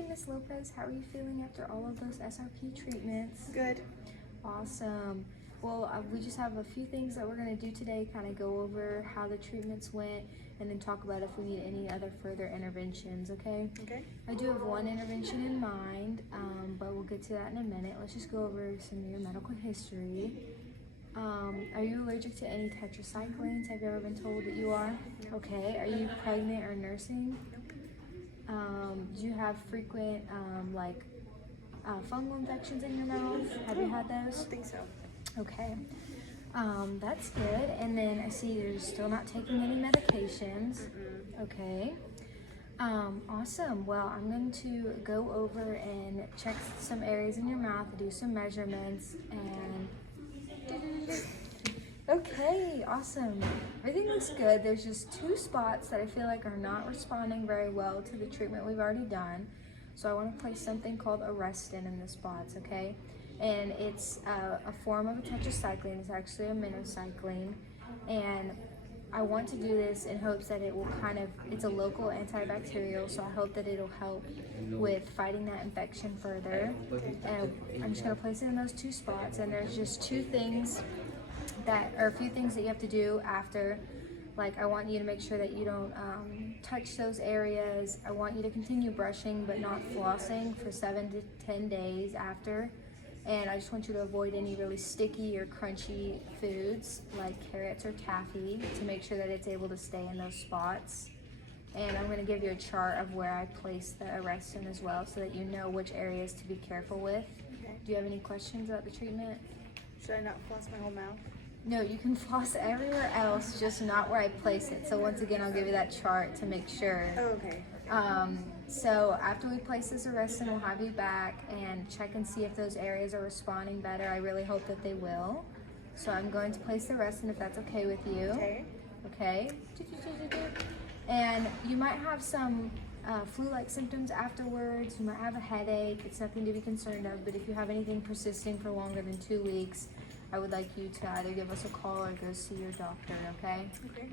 Okay, Miss Lopez, how are you feeling after all of those SRP treatments? Good. Awesome. Well, we just have a few things that we're going to do today, kind of go over how the treatments went, and then talk about if we need any other further interventions, okay? Okay. I do have one intervention in mind, but we'll get to that in a minute. Let's just go over some of your medical history. Are you allergic to any tetracyclines? Have you ever been told that you are? No. Okay. Are you pregnant or nursing? Nope. Do you have frequent fungal infections in your mouth? Have you had I those? don't think so. Okay. That's good. And then I see you're still not taking any medications. Okay. Awesome. Well, I'm going to go over and check some areas in your mouth, do some measurements, and okay, awesome. Everything looks good. There's just two spots that I feel like are not responding very well to the treatment we've already done. So I want to place something called arestin in the spots, okay? And it's a form of a tetracycline. It's actually a minocycline. And I want to do this in hopes that it will it's a local antibacterial, so I hope that it'll help with fighting that infection further. And I'm just going to place it in those two spots, and there's just a few things that you have to do after. Like, I want you to make sure that you don't touch those areas. I want you to continue brushing but not flossing for 7 to 10 days after. And I just want you to avoid any really sticky or crunchy foods like carrots or taffy to make sure that it's able to stay in those spots. And I'm going to give you a chart of where I place the arestin as well so that you know which areas to be careful with. Okay. Do you have any questions about the treatment? Should I not floss my whole mouth? No, you can floss everywhere else, just not where I place it. So once again, I'll give you that chart to make sure. Oh, okay. So after we place this arestin, we'll have you back and check and see if those areas are responding better. I really hope that they will. So I'm going to place the arestin if that's okay with you. Okay. Okay. And you might have some flu-like symptoms afterwards. You might have a headache. It's nothing to be concerned of, but if you have anything persisting for longer than 2 weeks, I would like you to either give us a call or go see your doctor, okay? Okay.